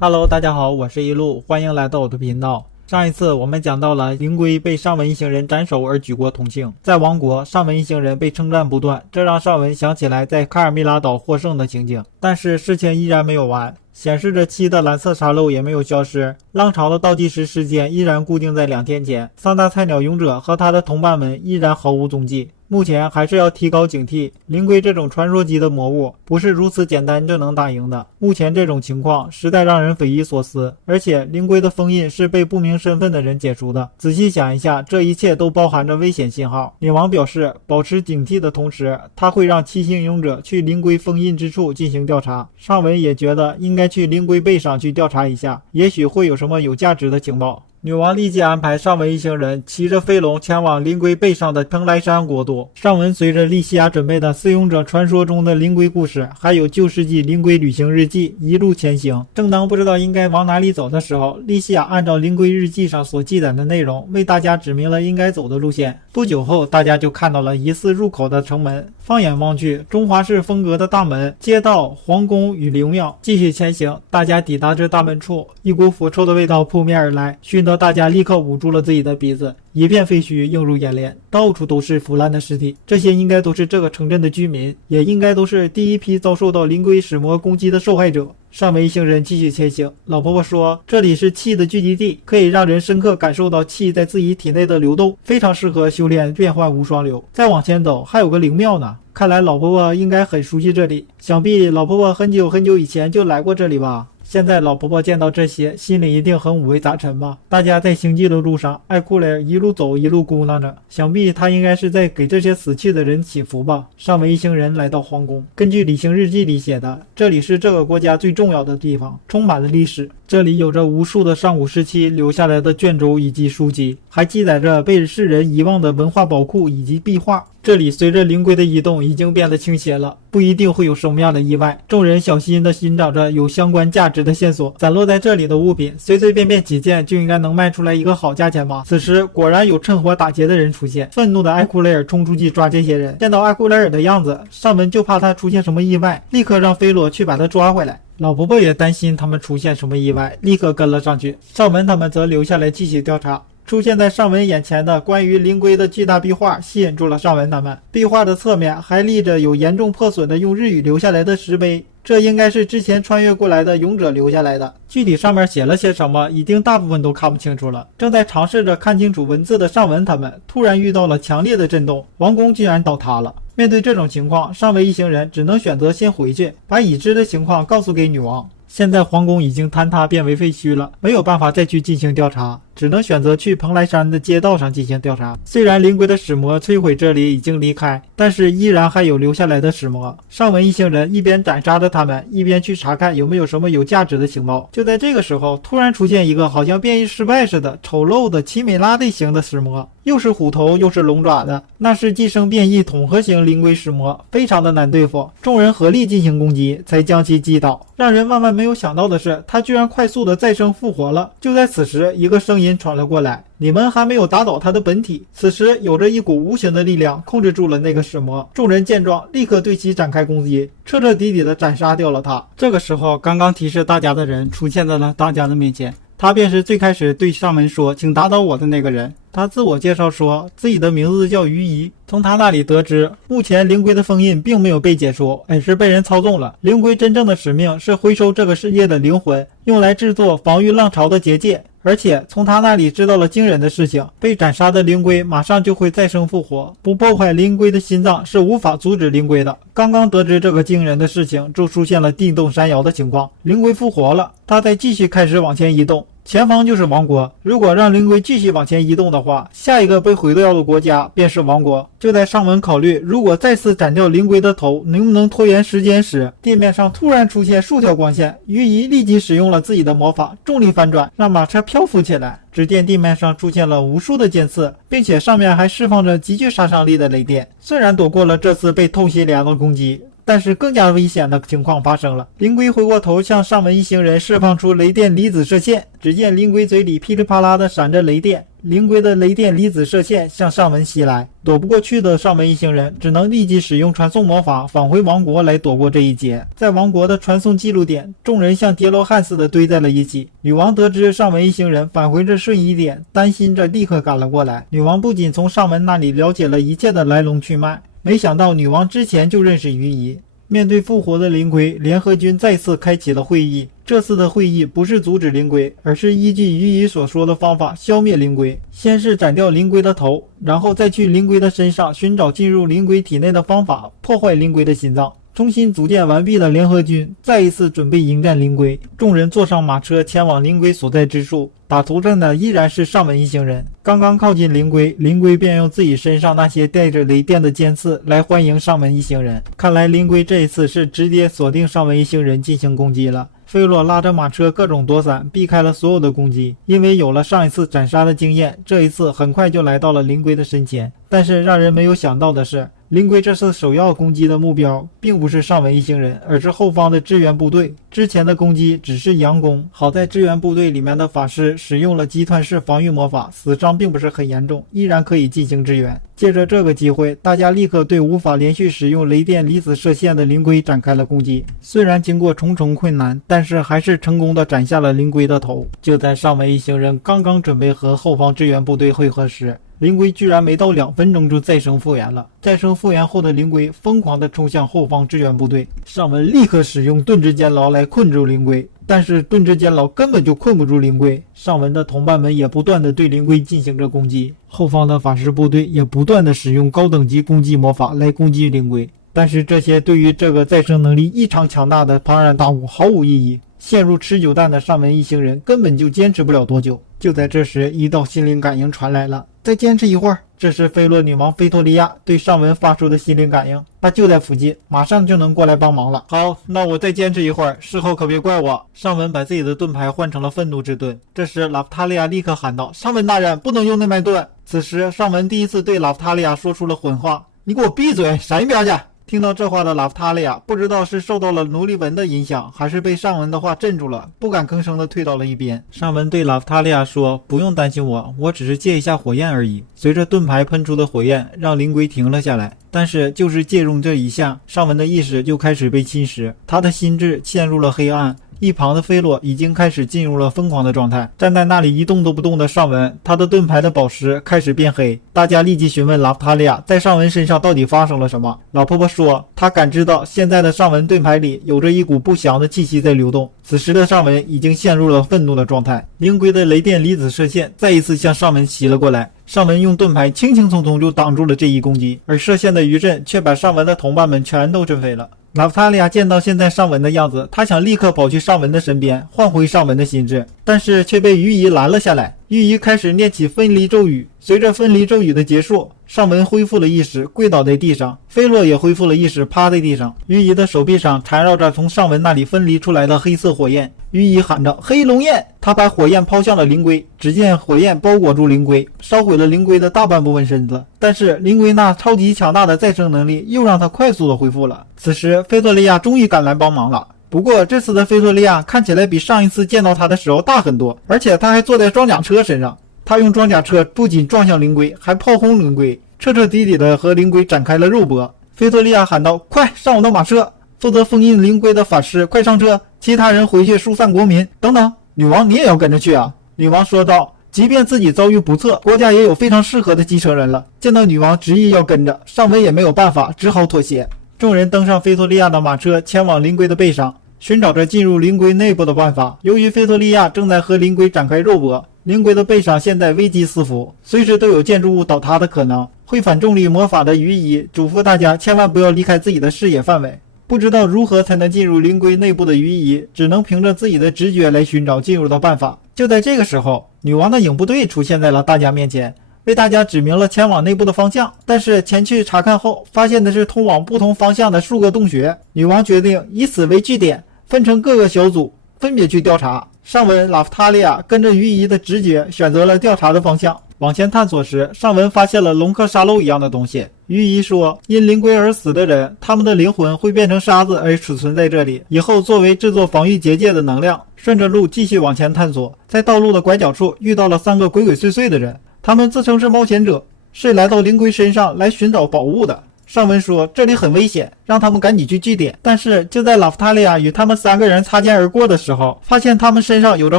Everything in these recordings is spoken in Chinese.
Hello，大家好，我是一路，欢迎来到我的频道。上一次我们讲到了灵龟被上文一行人斩首而举国同庆，在王国，上文一行人被称赞不断，这让上文想起来在卡尔米拉岛获胜的情景。但是事情依然没有完，显示着7的蓝色沙漏也没有消失，浪潮的倒计时时间依然固定在2天前，桑达菜鸟勇者和他的同伴们依然毫无踪迹。目前还是要提高警惕，灵龟这种传说级的魔物不是如此简单就能打赢的。目前这种情况实在让人匪夷所思，而且灵龟的封印是被不明身份的人解除的。仔细想一下，这一切都包含着危险信号。女王表示，保持警惕的同时，他会让7星勇者去灵龟封印之处进行调查。上文也觉得应该去灵龟背上去调查一下，也许会有什么有价值的情报。女王立即安排上文一行人骑着飞龙前往灵龟背上的蓬莱山国度。上文随着利西亚准备的四勇者传说中的灵龟故事，还有旧世纪灵龟旅行日记一路前行。正当不知道应该往哪里走的时候，利西亚按照灵龟日记上所记载的内容，为大家指明了应该走的路线。不久后，大家就看到了疑似入口的城门。放眼望去，中华式风格的大门、街道、皇宫与灵庙。继续前行，大家抵达这大门处，一股腐臭的味道扑面而来，熏得大家立刻捂住了自己的鼻子。一片废墟映入眼帘，到处都是腐烂的尸体，这些应该都是这个城镇的居民，也应该都是第一批遭受到灵龟使魔攻击的受害者。上文一行人继续前行，老婆婆说这里是气的聚集地，可以让人深刻感受到气在自己体内的流动，非常适合修炼变幻无双流。再往前走还有个灵庙呢，看来老婆婆应该很熟悉这里，想必老婆婆很久很久以前就来过这里吧。现在老婆婆见到这些，心里一定很五味杂陈吧。大家在行进的路上，艾库雷一路走一路咕囔着，想必他应该是在给这些死去的人祈福吧。上文一行人来到皇宫，根据旅行日记里写的，这里是这个国家最重要的地方，充满了历史。这里有着无数的上古时期留下来的卷轴以及书籍，还记载着被世人遗忘的文化宝库以及壁画。这里随着灵龟的移动已经变得倾斜了，不一定会有什么样的意外。众人小心地寻找着有相关价值的线索，散落在这里的物品随随便便几件就应该能卖出来一个好价钱吧。此时果然有趁火打劫的人出现，愤怒的艾库雷尔冲出去抓这些人。见到艾库雷尔的样子，上文就怕他出现什么意外，立刻让菲罗去把他抓回来。老婆婆也担心他们出现什么意外，立刻跟了上去。上文他们则留下来继续调查。出现在上文眼前的关于灵龟的巨大壁画吸引住了上文他们。壁画的侧面还立着有严重破损的用日语留下来的石碑，这应该是之前穿越过来的勇者留下来的，具体上面写了些什么已经大部分都看不清楚了。正在尝试着看清楚文字的上文他们突然遇到了强烈的震动，王宫居然倒塌了。面对这种情况，上文一行人只能选择先回去，把已知的情况告诉给女王。现在皇宫已经坍塌变为废墟了，没有办法再去进行调查，只能选择去蓬莱山的街道上进行调查。虽然灵龟的使魔摧毁这里已经离开，但是依然还有留下来的使魔。上文一行人一边斩杀着他们，一边去查看有没有什么有价值的情报。就在这个时候，突然出现一个好像变异失败似的丑陋的奇美拉类型的使魔，又是虎头又是龙爪的，那是寄生变异统合型灵龟使魔，非常的难对付。众人合力进行攻击，才将其击倒。让人万万没有想到的是，他居然快速的再生复活了。就在此时，一个声音传了过来，你们还没有打倒他的本体。此时有着一股无形的力量控制住了那个使魔，众人见状立刻对其展开攻击，彻彻底底的斩杀掉了他。这个时候，刚刚提示大家的人出现在了大家的面前，他便是最开始对上文说请打倒我的那个人。他自我介绍说自己的名字叫于怡，从他那里得知，目前灵龟的封印并没有被解除，而是被人操纵了。灵龟真正的使命是回收这个世界的灵魂，用来制作防御浪潮的结界。而且从他那里知道了惊人的事情，被斩杀的灵龟马上就会再生复活，不破坏灵龟的心脏是无法阻止灵龟的。刚刚得知这个惊人的事情，就出现了地动山摇的情况，灵龟复活了，他再继续开始往前移动。前方就是王国，如果让灵龟继续往前移动的话，下一个被毁掉的国家便是王国。就在上文考虑如果再次斩掉灵龟的头能不能拖延时间时，地面上突然出现数条光线，于怡立即使用了自己的魔法，重力反转，让马车漂浮起来。只见地面上出现了无数的尖刺，并且上面还释放着极具杀伤力的雷电。虽然躲过了这次被透心凉的攻击，但是更加危险的情况发生了。灵龟回过头向上文一行人释放出雷电离子射线，只见灵龟嘴里噼里啪啦的闪着雷电，灵龟的雷电离子射线向上文袭来，躲不过去的上文一行人只能立即使用传送魔法返回王国来躲过这一劫。在王国的传送记录点，众人像叠罗汉似的堆在了一起。女王得知上文一行人返回这瞬移点，担心着立刻赶了过来。女王不仅从上文那里了解了一切的来龙去脉，没想到女王之前就认识于夷。面对复活的灵龟，联合军再次开启了会议。这次的会议不是阻止灵龟，而是依据于夷所说的方法消灭灵龟。先是斩掉灵龟的头，然后再去灵龟的身上寻找进入灵龟体内的方法，破坏灵龟的心脏。重新组建完毕的联合军再一次准备迎战灵龟，众人坐上马车前往灵龟所在之处。打头阵的依然是上文一行人。刚刚靠近灵龟，灵龟便用自己身上那些带着雷电的尖刺来欢迎上文一行人。看来灵龟这一次是直接锁定上文一行人进行攻击了。菲洛拉着马车各种躲闪，避开了所有的攻击。因为有了上一次斩杀的经验，这一次很快就来到了灵龟的身前。但是让人没有想到的是，灵龟这次首要攻击的目标并不是上文一行人，而是后方的支援部队。之前的攻击只是佯攻，好在支援部队里面的法师使用了集团式防御魔法，死伤并不是很严重，依然可以进行支援。借着这个机会，大家立刻对无法连续使用雷电离子射线的灵龟展开了攻击。虽然经过重重困难，但是还是成功的斩下了灵龟的头。就在上文一行人刚刚准备和后方支援部队会合时，灵龟居然没到2分钟就再生复原了。再生复原后的灵龟疯狂地冲向后方支援部队，上文立刻使用盾之监牢来困住灵龟，但是盾之监牢根本就困不住灵龟。上文的同伴们也不断地对灵龟进行着攻击，后方的法师部队也不断地使用高等级攻击魔法来攻击灵龟，但是这些对于这个再生能力异常强大的庞然大物毫无意义。陷入持久战的上文一行人根本就坚持不了多久。就在这时，一道心灵感应传来了，再坚持一会儿。这是菲洛女王菲托利亚对上文发出的心灵感应，她就在附近，马上就能过来帮忙了。好，那我再坚持一会儿，事后可别怪我。上文把自己的盾牌换成了愤怒之盾。这时拉夫塔利亚立刻喊道：上文大人，不能用那枚盾。此时上文第一次对拉夫塔利亚说出了混话：你给我闭嘴，闪一边去。听到这话的拉夫塔利亚不知道是受到了奴隶文的影响，还是被上文的话镇住了，不敢吭声的退到了一边。上文对拉夫塔利亚说：不用担心我只是借一下火焰而已。随着盾牌喷出的火焰让灵龟停了下来，但是就是借用这一下，上文的意识就开始被侵蚀，他的心智陷入了黑暗。一旁的菲洛已经开始进入了疯狂的状态，站在那里一动都不动的上文，他的盾牌的宝石开始变黑。大家立即询问拉夫塔利亚在上文身上到底发生了什么。老婆婆说，她感知到现在的上文盾牌里有着一股不祥的气息在流动。此时的上文已经陷入了愤怒的状态，灵龟的雷电离子射线再一次向上文袭了过来。上文用盾牌轻轻松松就挡住了这一攻击，而射线的余震却把上文的同伴们全都震飞了。拉夫塔利亚见到现在上文的样子，他想立刻跑去上文的身边换回上文的心智，但是却被于姨拦了下来。于姨开始念起分离咒语，随着分离咒语的结束，上文恢复了意识，跪倒在地上，菲洛也恢复了意识，趴在地上。于姨的手臂上缠绕着从上文那里分离出来的黑色火焰，于姨喊着黑龙焰，他把火焰抛向了灵龟，只见火焰包裹住灵龟，烧毁了灵龟的大半部分身子，但是灵龟那超级强大的再生能力又让他快速的恢复了。此时菲托利亚终于赶来帮忙了，不过这次的菲托利亚看起来比上一次见到他的时候大很多，而且他还坐在装甲车身上。他用装甲车不仅撞向灵龟，还炮轰灵龟，彻彻底底的和灵龟展开了肉搏。菲托利亚喊道：快上我的马车，负责封印灵龟的法师快上车，其他人回去疏散国民。等等，女王你也要跟着去啊。女王说道，即便自己遭遇不测，国家也有非常适合的继承人了。见到女王执意要跟着，上文也没有办法，只好妥协。众人登上菲托利亚的马车，前往灵龟的背上，寻找着进入灵龟内部的办法。由于菲托利亚正在和灵龟展开肉搏，灵龟的背上现在危机四伏，随时都有建筑物倒塌的可能。会反重力魔法的于姨嘱咐大家千万不要离开自己的视野范围。不知道如何才能进入灵龟内部的于姨只能凭着自己的直觉来寻找进入的办法。就在这个时候，女王的影部队出现在了大家面前，为大家指明了前往内部的方向。但是前去查看后，发现的是通往不同方向的数个洞穴。女王决定以此为据点，分成各个小组，分别去调查。上文拉夫塔利亚跟着于姨的直觉选择了调查的方向，往前探索时，尚文发现了龙克沙漏一样的东西。鱼姨说，因灵龟而死的人，他们的灵魂会变成沙子而储存在这里，以后作为制作防御结界的能量。顺着路继续往前探索，在道路的拐角处遇到了3个鬼鬼祟祟的人，他们自称是冒险者，是来到灵龟身上来寻找宝物的。尚文说这里很危险，让他们赶紧去据点。但是就在拉夫塔利亚与他们3个人擦肩而过的时候，发现他们身上有着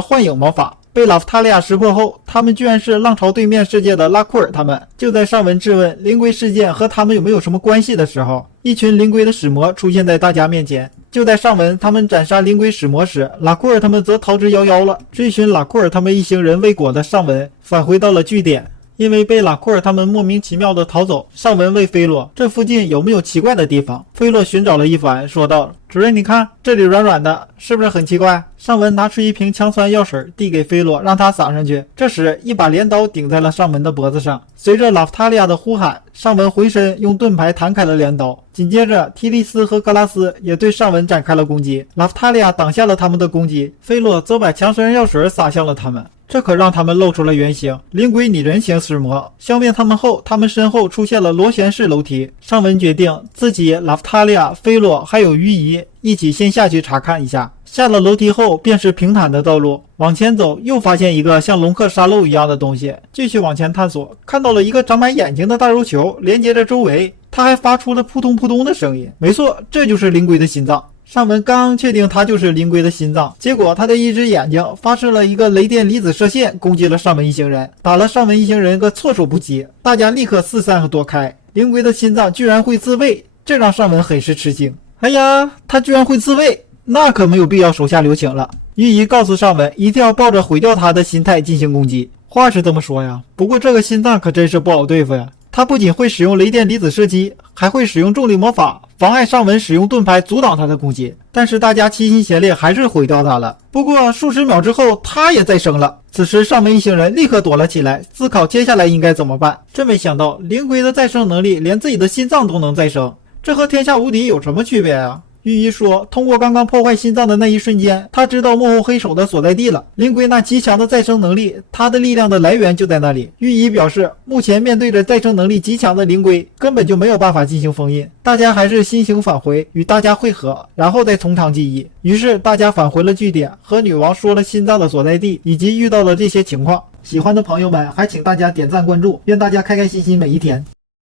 幻影魔法。被拉夫塔利亚识破后，他们居然是浪潮对面世界的拉库尔他们。就在尚文质问灵龟事件和他们有没有什么关系的时候，一群灵龟的使魔出现在大家面前。就在尚文他们斩杀灵龟使魔时，拉库尔他们则逃之夭夭了。追寻拉库尔他们一行人未果的尚文返回到了据点。因为被拉库尔他们莫名其妙的逃走，尚文问菲洛这附近有没有奇怪的地方。菲洛寻找了一番，说道：主任你看这里软软的，是不是很奇怪？尚文拿出一瓶强酸药水递给菲洛，让他撒上去。这时一把镰刀顶在了尚文的脖子上，随着拉夫塔利亚的呼喊，尚文回身用盾牌弹开了镰刀。紧接着提利斯和格拉斯也对尚文展开了攻击，拉夫塔利亚挡下了他们的攻击，菲洛则把强酸药水洒向了他们。这可让他们露出了原形，灵龟拟人形使魔。消灭他们后，他们身后出现了螺旋式楼梯。尚文决定自己、拉夫塔利亚、菲洛还有鱼姨一起先下去查看一下。下了楼梯后便是平坦的道路，往前走又发现一个像龙克沙漏一样的东西，继续往前探索，看到了一个长满眼睛的大肉球连接着周围，它还发出了扑通扑通的声音。没错，这就是灵龟的心脏。尚文刚确定它就是灵龟的心脏，结果他的一只眼睛发射了一个雷电离子射线，攻击了尚文一行人，打了尚文一行人个措手不及，大家立刻四散和躲开。灵龟的心脏居然会自卫，这让尚文很是吃惊。哎呀，它居然会自卫，那可没有必要手下留情了。鱼姨告诉尚文，一定要抱着毁掉它的心态进行攻击。话是这么说呀，不过这个心脏可真是不好对付呀。他不仅会使用雷电离子射击，还会使用重力魔法，妨碍尚文使用盾牌阻挡他的攻击。但是大家齐心协力，还是毁掉他了。不过数十秒之后，他也再生了。此时尚文一行人立刻躲了起来，思考接下来应该怎么办。真没想到灵龟的再生能力连自己的心脏都能再生，这和天下无敌有什么区别啊？御医说，通过刚刚破坏心脏的那一瞬间，他知道幕后黑手的所在地了。灵龟那极强的再生能力，他的力量的来源就在那里。御医表示，目前面对着再生能力极强的灵龟，根本就没有办法进行封印。大家还是先行返回，与大家会合，然后再从长计议。于是大家返回了据点，和女王说了心脏的所在地，以及遇到了这些情况。喜欢的朋友们，还请大家点赞关注，愿大家开开心心每一天。